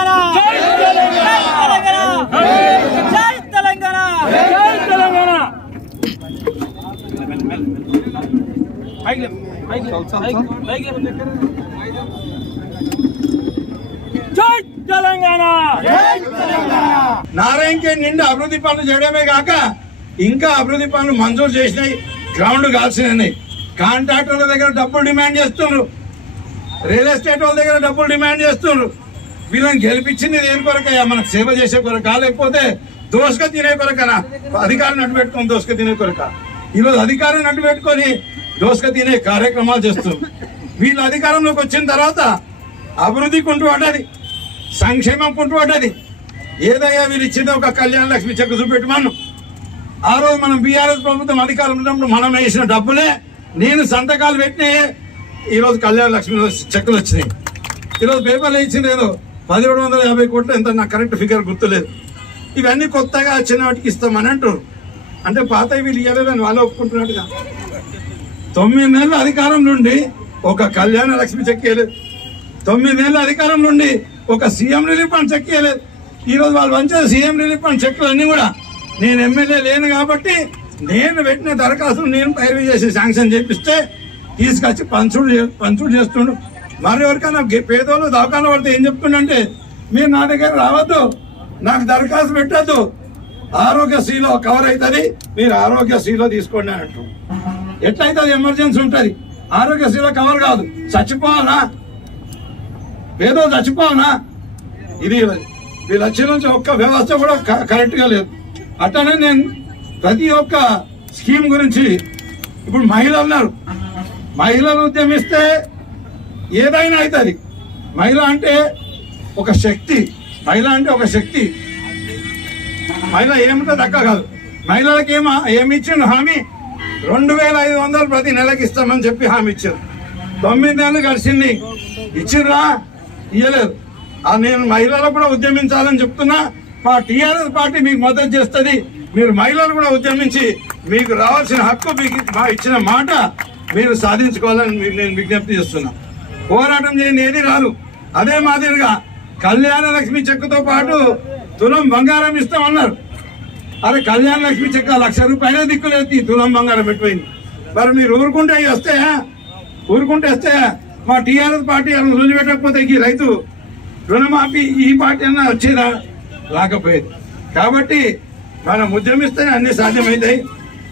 తెలంగాణ! జై తెలంగాణ! జై తెలంగాణ! జై తెలంగాణ నారాయణకే నిండా అభివృద్ధి పనులు చేయడమే కాక ఇంకా అభివృద్ధి పనులు మంజూరు చేసినాయి. గ్రౌండ్ కాల్సినాయి కాంట్రాక్టర్ల దగ్గర డబ్బులు డిమాండ్ చేస్తున్నారు. రియల్ ఎస్టేట్ వాళ్ళ దగ్గర డబ్బులు డిమాండ్ చేస్తున్నారు. వీళ్ళని గెలిపించింది దేని కొరకయ్యా మనకు సేవ చేసే కొరక? లేకపోతే దోషక తినే కొరకనా? అధికారం అడ్డు పెట్టుకొని తినే కొరక? ఈరోజు అధికారం అడ్డు పెట్టుకొని దోసుక తినే కార్యక్రమాలు చేస్తున్నారు వీళ్ళు అధికారంలోకి వచ్చిన తర్వాత అభివృద్ధి కుంటుపడ్డది సంక్షేమం కుంటుపడ్డది. ఏదయ్యా వీళ్ళు ఇచ్చిందో ఒక కళ్యాణ లక్ష్మి చెక్ చూపెట్టమను? ఆ రోజు మనం బీఆర్ఎస్ ప్రభుత్వం అధికారం ఉన్నప్పుడు మనం వేసిన డబ్బులే నేను సంతకాలు పెట్టినే ఈరోజు కళ్యాణ లక్ష్మి చెక్కులు వచ్చినాయి. ఈరోజు పేపర్లు ఇచ్చింది ఏదో పదిహేడు వందల యాభై కోట్లు ఎంత నాకు కరెక్ట్ ఫిగర్ గుర్తులేదు. ఇవన్నీ కొత్తగా వచ్చిన వాటికి ఇస్తామని అంటారు అంటే పాత వీళ్ళు ఇవ్వలేదని వాళ్ళు ఒప్పుకుంటున్నట్టుగా. తొమ్మిది నెలల అధికారం నుండి ఒక కళ్యాణ లక్ష్మి చెక్కేయలేదు తొమ్మిది నెలల అధికారం నుండి ఒక సీఎం రిలీఫ్ ఫండ్ చెక్ చేయలేదు వాళ్ళు పంచే సీఎం రిలీఫ్ ఫండ్ చెక్లు కూడా నేను ఎమ్మెల్యే లేను కాబట్టి నేను పెట్టిన దరఖాస్తును నేను పైరవీ చేసి శాంక్షన్ చేపిస్తే తీసుకొచ్చి పంచుడు చే- పంచుడు చేస్తుండు. మరి ఎవరికైనా పేదోళ్ళు దవాఖాన పడితే ఏం చెప్తుండంటే మీరు నా దగ్గర రావద్దు నాకు దరఖాస్తు పెట్టద్దు. ఆరోగ్యశ్రీలో కవర్ అవుతుంది మీరు ఆరోగ్యశ్రీలో తీసుకోండి అని అంటు ఎట్లయితే ఎమర్జెన్సీ ఉంటుంది. ఆరోగ్యశ్రీలో కవర్ కాదు. చచ్చిపోవాలా? పేదో చచ్చిపోవాలా? ఇది వీళ్ళు వచ్చి నుంచి ఒక్క వ్యవస్థ కూడా క- లేదు. అట్లనే నేను ప్రతి ఒక్క స్కీమ్ గురించి ఇప్పుడు మహిళలు ఉన్నారు మహిళలు ఉద్యమిస్తే ఏదైనా అవుతుంది. మహిళ అంటే ఒక శక్తి. మహిళ అంటే ఒక శక్తి. మహిళ ఏమిటో దక్క కాదు. మహిళలకు ఏమ ఏమి ఇచ్చిండు హామీ? రెండు వేల ఐదు వందలు ప్రతి నెలకి ఇస్తామని చెప్పి హామీ ఇచ్చారు. తొమ్మిది నెలలు గడిచింది. ఇచ్చిర్రా? ఇయ్యలేదు. నేను మహిళలు కూడా ఉద్యమించాలని చెప్తున్నా. మా టీఆర్ఎస్ పార్టీ మీకు మద్దతు చేస్తుంది. మీరు మహిళలు కూడా ఉద్యమించి మీకు రావాల్సిన హక్కు మీకు ఇచ్చిన మాట మీరు సాధించుకోవాలని నేను విజ్ఞప్తి చేస్తున్నా. పోరాటం చేయని ఏది రాదు. అదే మాదిరిగా కళ్యాణ లక్ష్మి చెక్కుతో పాటు తులం బంగారం ఇస్తామన్నారు. అరే కళ్యాణ లక్ష్మి చెక్క లక్ష రూపాయలే దిక్కులేదు ఈ తులం బంగారం పెట్టిపోయింది మరి మీరు ఊరుకుంటే వస్తే ఊరుకుంటే వస్తే మా టీఆర్ఎస్ పార్టీ రుణి పెట్టకపోతే ఈ రైతు రుణమాఫీ ఈ పార్టీ అన్నా వచ్చేదా? రాకపోయేది. కాబట్టి మనం ఉద్యమిస్తేనే అన్ని సాధ్యమవుతాయి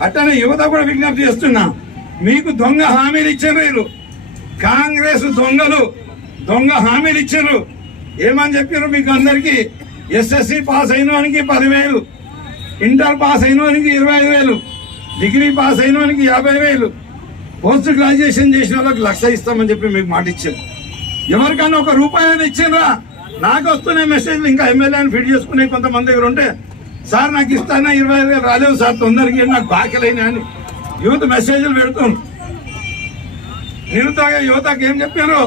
అట్లనే యువత కూడా విజ్ఞప్తి చేస్తున్నా మీకు దొంగ హామీలు ఇచ్చారు వీళ్ళు. కాంగ్రెస్ దొంగలు దొంగ హామీలు ఇచ్చారు. ఏమని చెప్పారు మీకు అందరికి? ఎస్ఎస్సి పాస్ అయిన వానికి పదివేలు ఇంటర్ పాస్ అయిన వానికి ఇరవై ఐదు వేలు డిగ్రీ పాస్ అయిన వానికి యాభై వేలు పోస్ట్ గ్రాడ్యుయేషన్ చేసిన వాళ్ళకి లక్ష ఇస్తామని చెప్పి మీకు మాట ఇచ్చారు. ఎవరికైనా ఒక రూపాయి అయినా ఇచ్చిండ్రా నాకు వస్తున్న మెసేజ్ ఇంకా ఎమ్మెల్యేని ఫిట్ చేసుకునే కొంతమంది దగ్గర ఉంటే సార్ నాకు ఇస్తానా? ఇరవై ఐదు వేలు రాలేవు సార్ తొందరగా నాకు బాకీలైనా అని. యూత్ మెసేజ్లు పెడుతుంది నిరుద్యోగ యువతకు ఏం చెప్పారు?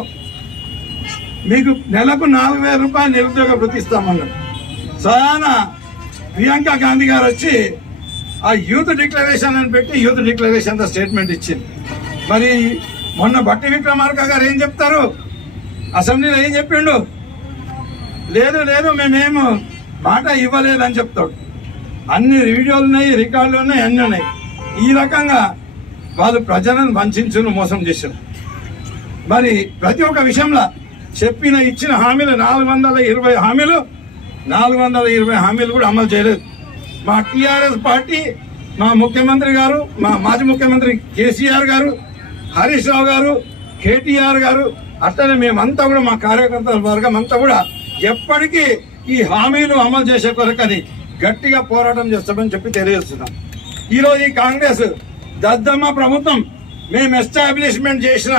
మీకు నెలకు నాలుగు వేల రూపాయలు నిరుద్యోగ వృత్తి ఇస్తామన్నారు. ప్రియాంక గాంధీ గారు వచ్చి ఆ యూత్ డిక్లరేషన్ అని పెట్టి యూత్ డిక్లరేషన్తో స్టేట్మెంట్ ఇచ్చింది. మరి మొన్న బట్టి విక్రమార్క గారు ఏం చెప్తారు? అసెంబ్లీలో ఏం చెప్పిండు? లేదు లేదు మేమేము మాట ఇవ్వలేదని చెప్తాడు. అన్ని వీడియోలు ఉన్నాయి రికార్డులు ఉన్నాయి అన్నీ ఉన్నాయి. ఈ రకంగా వాళ్ళు ప్రజలను వంచు మోసం చేశారు. మరి ప్రతి ఒక్క విషయంలో చెప్పిన ఇచ్చిన హామీలు నాలుగు వందల ఇరవై హామీలు నాలుగు వందల ఇరవై హామీలు కూడా అమలు చేయలేదు. మా టీఆర్ఎస్ పార్టీ మా ముఖ్యమంత్రి గారు మా మాజీ ముఖ్యమంత్రి కేసీఆర్ గారు హరీష్ రావు గారు కేటీఆర్ గారు అట్లనే మేమంతా కూడా మా కార్యకర్తల వర్గం అంతా కూడా ఎప్పటికీ ఈ హామీలు అమలు చేసే కొరకని గట్టిగా పోరాటం చేస్తామని చెప్పి తెలియజేస్తున్నాం. ఈరోజు ఈ కాంగ్రెస్ దద్దమ్మ ప్రభుత్వం మేము ఎస్టాబ్లిష్మెంట్ చేసిన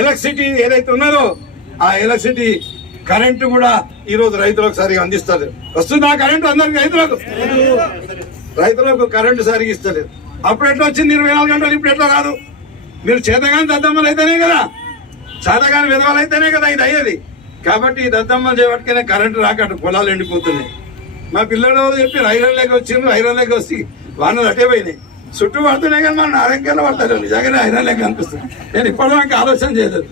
ఎలక్ట్రిసిటీ ఏదైతే ఉన్నదో ఆ ఎలక్ట్రిసిటీ కరెంటు కూడా ఈ రోజు రైతులకు సరిగా అందిస్తారు వస్తుందా కరెంటు అందరికి? రైతులకు? రైతులకు కరెంటు సరిగా ఇస్తలేదు. అప్పుడు ఎట్లా వచ్చింది? ఇరవై నాలుగు గంటలు ఇప్పుడు ఎట్లా కాదు మీరు చేతగాని దద్దమ్మలు అయితేనే కదా. చేతగాని విధవాలు అయితేనే కదా ఇది అయ్యేది. కాబట్టి ఈ దద్దమ్మలు చేపట్టుకనే కరెంటు రాకట్టు పొలాలు ఎండిపోతున్నాయి. మా పిల్లలు చెప్పి ఐరన్లోకి వచ్చిండ్రు లేక వచ్చి వానలు అటే పోయినాయి. చుట్టూ పడుతున్నాయి కానీ మన ఆరోగ్యాలు పడతారు నిజంగానే లేక అనిపిస్తుంది నేను ఇప్పటిదాకా ఆలోచన చేయలేదు.